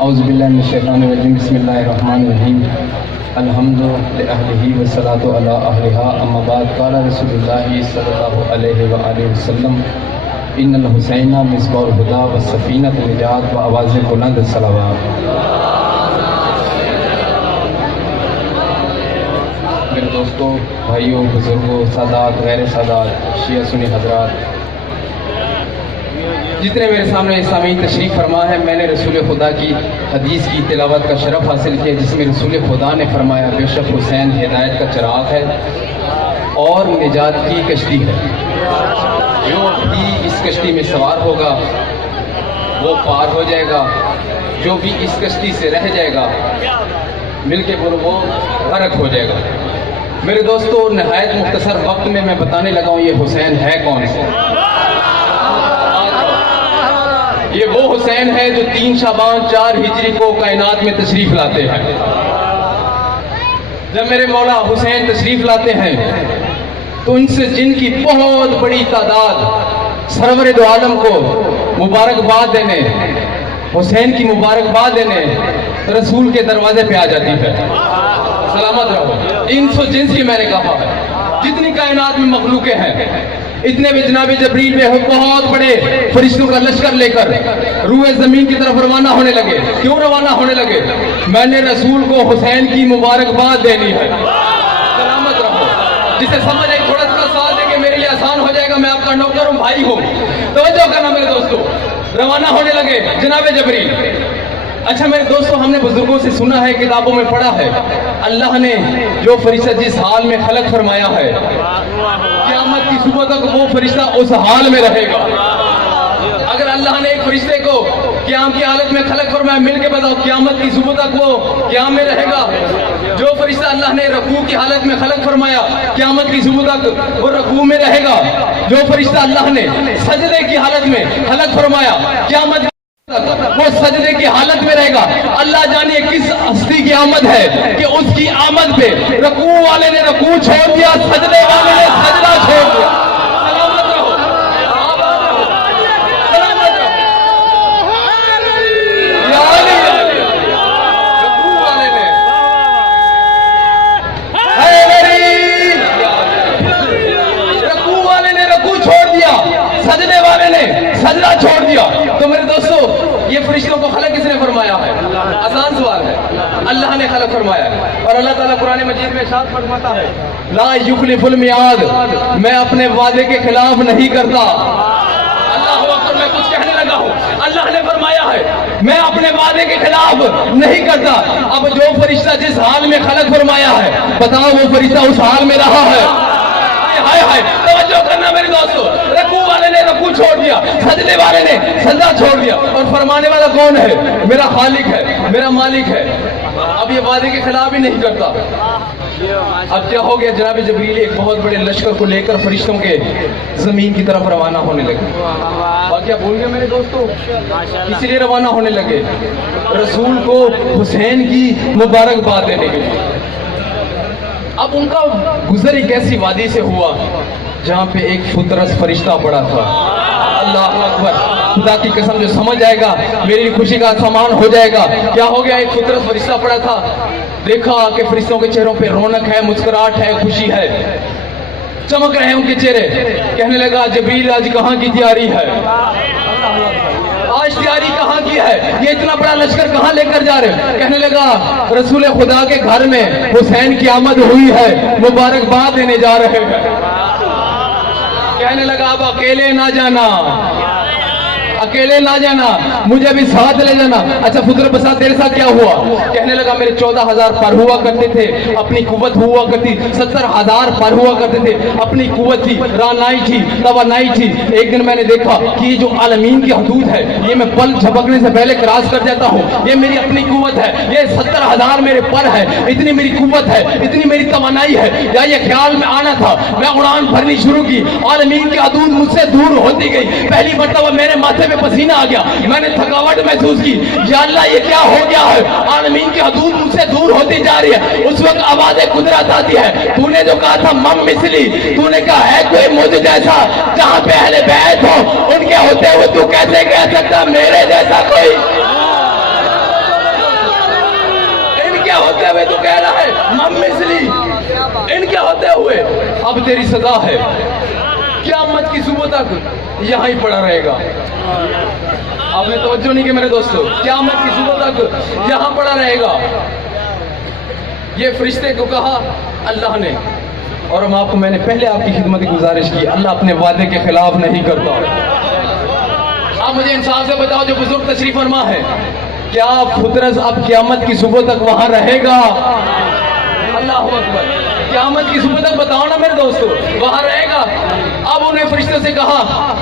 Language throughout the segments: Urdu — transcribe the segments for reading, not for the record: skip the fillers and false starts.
اعوذ باللہ من الشیطان الرجیم بسم اللہ الرحمن الرحیم الحمد للہ والصلاۃ علی اہلھا اما بعد قال رسول اللہ صلی اللہ علیہ وآلہ وسلم ان الحسین مصباح الہدی والسفینۃ النجات وآواز بلند الصلوات۔ میرے دوستوں، بھائیوں، بزرگوں، سادات، غیر سادات، شیعہ سنی حضرات، جتنے میرے سامنے سامعین تشریف فرما ہے، میں نے رسول خدا کی حدیث کی تلاوت کا شرف حاصل کیا، جس میں رسول خدا نے فرمایا بے شک حسین ہدایت کا چراغ ہے اور نجات کی کشتی ہے، جو بھی اس کشتی میں سوار ہوگا وہ پار ہو جائے گا، جو بھی اس کشتی سے رہ جائے گا مل کے وہ غرق ہو جائے گا۔ میرے دوستو، نہایت مختصر وقت میں بتانے لگا ہوں یہ حسین ہے کون سے۔ یہ وہ حسین ہے جو 3 شعبان 4 ہجری کو کائنات میں تشریف لاتے ہیں۔ جب میرے مولا حسین تشریف لاتے ہیں تو ان سے جن کی بہت بڑی تعداد سرور دو عالم کو مبارکباد دینے، حسین کی مبارکباد دینے رسول کے دروازے پہ آ جاتی ہے۔ سلامت رہو۔ انس و جنس کی میں نے کہا جتنی کائنات میں مخلوقیں ہیں، اتنے میں جناب جبریل میں بہت بڑے فرشتوں کا لشکر لے کر روئے زمین کی طرف روانہ ہونے لگے۔ کیوں روانہ ہونے لگے؟ میں نے رسول کو حسین کی مبارکباد دینی ہے۔ سلامت رہو۔ جسے سمجھ آئی تھوڑا سا سوال دے کہ میرے لیے آسان ہو جائے گا، میں آپ کا نوکر ہوں، بھائی ہوں، توجہ کرنا میرے دوستو۔ روانہ ہونے لگے جناب جبریل۔ اچھا میرے دوستو، ہم نے بزرگوں سے سنا ہے، کتابوں میں پڑھا ہے، اللہ نے جو فرشتہ جس حال میں خلق فرمایا ہے قیامت کی صبح تک وہ فرشتہ اس حال میں رہے گا۔ اگر اللہ نے ایک فرشتے کو قیام کی حالت میں خلق فرمایا، مل کے بتاؤ قیامت کی صبح تک وہ قیام میں رہے گا؟ جو فرشتہ اللہ نے رکوع کی حالت میں خلق فرمایا قیامت کی صبح تک وہ رکوع میں رہے گا۔ جو فرشتہ اللہ نے سجدے کی حالت میں خلق فرمایا قیامت وہ سجدے کی حالت میں رہے گا۔ اللہ جانے کس ہستی کی آمد ہے کہ اس کی آمد پہ رکوع والے نے رکوع چھوڑ دیا، سجدے والے نے سجدہ چھوڑ دیا۔ سلامت رہو، آباد رہو، سلامت رہو۔ رکوع والے نے رکوع والے نے رکوع چھوڑ دیا، سجدے والے نے سجدہ چھوڑ دیا۔ تو میرے دوستو، یہ فرشتوں کو خلق کس نے فرمایا ہے؟ آسان سوال ہے، اللہ نے خلق فرمایا ہے۔ اور اللہ تعالیٰ قرآن مجید میں ارشاد فرماتا ہے لا یخلف المیعاد، میں اپنے وعدے کے خلاف نہیں کرتا۔ اللہ اکبر، میں کچھ کہنے لگا ہوں، اللہ نے فرمایا ہے میں اپنے وعدے کے خلاف نہیں کرتا۔ اب جو فرشتہ جس حال میں خلق فرمایا ہے، بتاؤ وہ فرشتہ اس حال میں رہا ہے؟ ہائے ہائے، توجہ کرنا میرے دوستو۔ رکوع والے نے رکوع چھوڑ دیا، سجدے والے نے سجدہ چھوڑ دیا، اور فرمانے والا کون ہے؟ میرا خالق ہے، میرا مالک ہے۔ اب یہ وعدے کے خلاف ہی نہیں کرتا۔ اب کیا ہو گیا؟ جناب جبریل ایک بہت بڑے لشکر کو لے کر فرشتوں کے زمین کی طرف روانہ ہونے لگے۔ واقعہ بھول گئے میرے دوستو؟ اسی لیے روانہ ہونے لگے رسول کو حسین کی مبارکباد دینے کے لیے۔ اب ان کا گزر ایک ایسی وادی سے ہوا جہاں پہ ایک فطرت فرشتہ پڑا تھا۔ اللہ اکبر، خدا کی قسم جو سمجھ جائے گا میری خوشی کا سامان ہو جائے گا۔ کیا ہو گیا؟ ایک فطرت فرشتہ پڑا تھا، دیکھا کہ فرشتوں کے چہروں پہ رونق ہے، مسکراہٹ ہے، خوشی ہے، چمک رہے ہیں ان کے چہرے۔ کہنے لگا جبریل آج کہاں کی تیاری ہے؟ آج تیاری کہاں کی ہے؟ یہ اتنا بڑا لشکر کہاں لے کر جا رہے ہیں؟ کہنے لگا رسول خدا کے گھر میں حسین کی آمد ہوئی ہے، مبارکباد دینے جا رہے ہیں۔ کہنے لگا اب اکیلے نہ جانا، اکیلے نہ جانا، مجھے بھی ساتھ لے جانا۔ اچھا فطرت بسا تیرے ساتھ کیا ہوا؟ کہنے لگا میرے 14,000 پر ہوا کرتے تھے، اپنی قوت ہوا کرتی، 70,000 پر ہوا کرتے تھے، اپنی قوت تھی، رانائی تھی، توانائی تھی۔ ایک دن میں نے دیکھا کہ یہ جو عالمین کی حدود ہے یہ میں پل جھپکنے سے پہلے کراس کر جاتا ہوں، یہ میری اپنی قوت ہے، یہ 70,000 میرے پر ہے، اتنی میری قوت ہے، اتنی میری توانائی ہے۔ یا یہ خیال میں آنا تھا، میں اڑان بھرنی شروع کی، عالمین کی حدود مجھ سے دور ہوتی گئی۔ پہلی مرتبہ میرے ماتھے میں پسینہ آ گیا، میں نے تھکاوٹ محسوس کی، یا اللہ یہ کیا ہو گیا ہے؟ عالمین کی حدود مجھ سے دور ہوتی جا رہی ہے۔ اس وقت آواز قدرت آتی ہے، تو نے جو کہا تھا مم مثلی، تو نے کہا ہے کوئی مجھ جیسا، جہاں پہ اہل بیت ہو ان کے ہوتے ہوئے تو کیسے کہہ سکتا میرے جیسا کوئی؟ اب تیری سزا ہے، قیامت کی صبح تک یہاں ہی پڑا رہے گا. آپ نے توجہ نہیں کی میرے دوستو، قیامت کی صبح تک یہاں پڑا رہے گا. یہ فرشتے کو کہا اللہ نے، اور ہم آپ کو، میں نے پہلے آپ کی خدمت کی گزارش کی، اللہ اپنے وعدے کے خلاف نہیں کرتا. آپ مجھے انصاف سے بتاؤ، جو بزرگ تشریف فرما ہے، کیا فطرت اب قیامت کی صبح تک وہاں رہے گا؟ اللہ اکبر. قیامت کی صبح تک بتاؤ نا میرے دوستو، وہاں رہے گا. اب انہیں فرشتوں سے کہا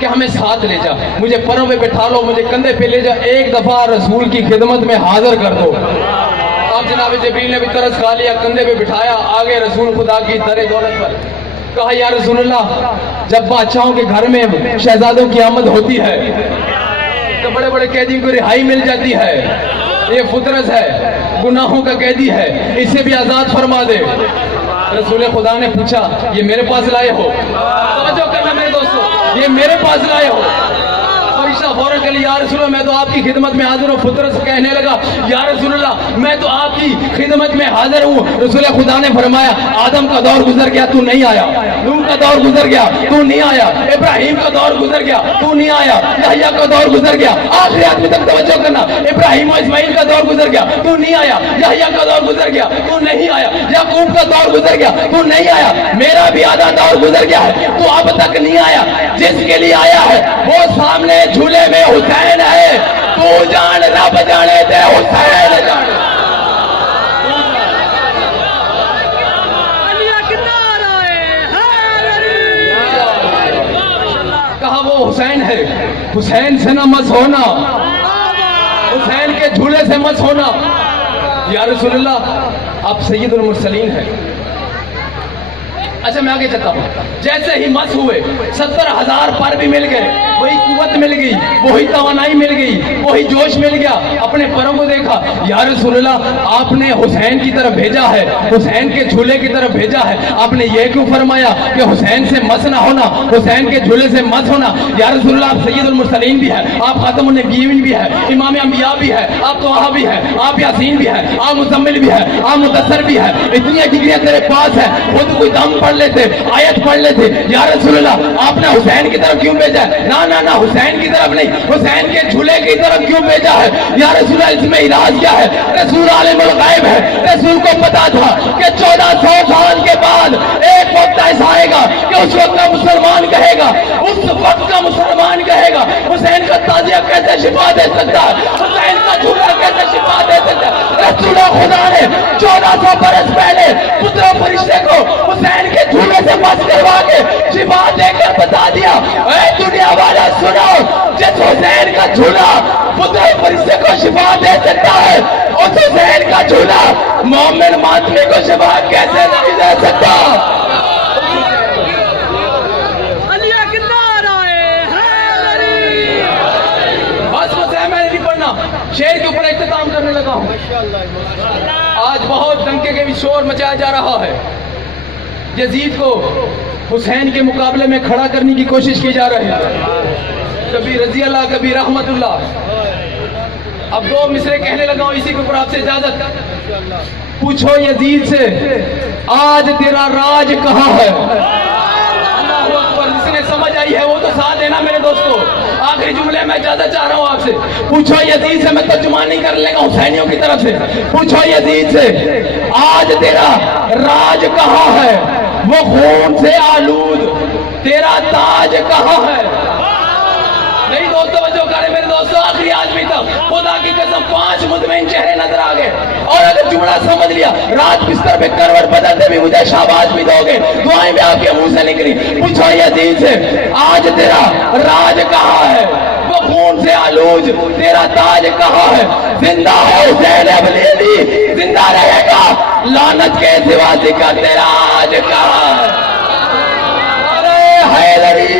کہ ہمیں ساتھ لے جا، مجھے پروں پہ بٹھا لو، مجھے کندھے پہ لے جا، ایک دفعہ رسول کی خدمت میں حاضر کر دو. اب جناب جبریل نے بھی ترس کھا لیا، کندھے پہ بٹھایا، آگے رسول خدا کی در دولت پر. کہا یا رسول اللہ، جب بادشاہوں کے گھر میں شہزادوں کی آمد ہوتی ہے تو بڑے بڑے قیدیوں کو رہائی مل جاتی ہے، یہ فطرت ہے، گناہوں کا قیدی ہے، اسے بھی آزاد فرما دے. رسول خدا نے پوچھا یہ میرے پاس لائے ہو؟ توجہ کرنا میرے دوستو، یہ میرے پاس لائے ہو؟ فرشتہ فوراً کہ یا رسول اللہ میں تو آپ کی خدمت میں حاضر ہوں. فطرت سے کہنے لگا یا رسول اللہ میں تو آپ کی خدمت میں حاضر ہوں. رسول خدا نے فرمایا آدم کا دور گزر گیا تو نہیں آیا، نوح کا دور گزر گیا تو نہیں آیا، ابراہیم کا دور گزر گیا تو نہیں آیا، یحییٰ کا دور گزر گیا، آخری آدمی تک توجہ کرنا، ابراہیم و اسماعیل کا دور گزر گیا تو نہیں آیا، یحییٰ کا دور گزر گیا تو نہیں آیا، یعقوب کا دور گزر گیا تو نہیں آیا، میرا بھی آدھا دور گزر گیا ہے تو اب تک نہیں آیا. جس کے لیے آیا ہے وہ سامنے جھولے میں حسین ہے، تو جان رب جانے دے حسین جانے. کہا وہ حسین ہے، حسین سے نہ مس ہونا، حسین کے جھولے سے مس ہونا. یا رسول اللہ آپ سید المرسلین ہیں. اچھا میں آگے چلتا ہوں. جیسے ہی مس ہوئے 70,000 پر بھی مل گئے، وہی قوت مل گئی، وہی توانائی مل گئی، وہی جوش مل گیا. اپنے پروں کو دیکھا، یا رسول اللہ آپ نے حسین کی طرف بھیجا ہے، حسین کے جھولے کی طرف بھیجا ہے، آپ نے یہ کیوں فرمایا کہ حسین سے مس نہ ہونا، حسین کے جھولے سے مس ہونا؟ یا رسول اللہ آپ سید المرسلین بھی ہے، آپ خاتم النبیین بھی ہے، امام انبیاء بھی ہے، آپ طه بھی ہے، آپ یاسین بھی ہے، آپ مزمل بھی ہے، آپ مدثر بھی ہے، اتنی ڈگریاں تیرے پاس ہے، خود کوئی دم پڑھ لیتے، آیت پڑھ لیتے. یا رسول اللہ آپ نے حسین کی طرف کیوں بھیجا ہے؟ نہ حسین کی طرف نہیں، حسین کے جھولے کی طرف کیوں بھیجا ہے؟ یا رسول اللہ اس میں علاج کیا ہے؟ رسول عالم الغیب ہے، رسول کو پتا تھا کہ 1400 سال کے بعد ایک وقت ایسا آئے گا کہ اس وقت کا مسلمان کہے گا، اس وقت کا مسلمان کہے گا حسین کا تعزیہ کیسے شفا دے سکتا ہے، حسین کا جھولا کیسے شفا دے سکتا ہے. رسول خدا نے 1400 برس پہلے پتر و فرشتے کو حسین کے جھولے سے مس کروا کے شفا دے کر بتا دیا اے دنیا والا سنو، جس حسین کا جھولا پتر و فرشتے کو شفا دے سکتا ہے، اس حسین کا جھولا مومن ماتمی کو شفا کیسے نہیں دے سکتا؟ شیر کے اوپر اختتام کرنے لگا ہوں. آج بہت ڈنکے کے بھی شور مچایا جا رہا ہے. یزید کو حسین کے مقابلے میں کھڑا کرنے کی کوشش کی جا رہی ہے، کبھی رضی اللہ کبھی رحمت اللہ. اب 2 مصرے کہنے لگا ہوں، اسی کے اوپر آپ سے اجازت. پوچھو یزید سے آج تیرا راج کہاں ہے؟ اللہ اکبر. جس نے سمجھ آئی ہے وہ تو ساتھ دینا میرے دوستو. آخری جملے میں اجازت چاہ رہا ہوں آپ سے. پوچھو یزید سے، میں ترجمہ نہیں کر لے گا حسینیوں کی طرف سے. پوچھو یزید سے آج تیرا راج کہاں ہے؟ وہ خون سے آلود تیرا تاج کہاں ہے؟ نہیں دوستو توجہ کریں میرے دوستو، آخری آدمی تک خدا کی قسم 5 مطمئن چہرے نظر آ گئے. اور اگر جملہ سمجھ لیا، رات بستر پہ کروٹ بدلتے بھی مجھے شاباش بھی دو گے، دعائیں بھی آپ کے منہ سے نکلی. پوچھو یزید سے آج تیرا راج کہاں ہے؟ وہ خون سے آلوج تیرا تاج کہاں ہے؟ زندہ ہے حسین ابلیلی، زندہ رہے گا، لعنت کے سوا ذکر تیرا آج کہاں ہے؟ ارے حیدری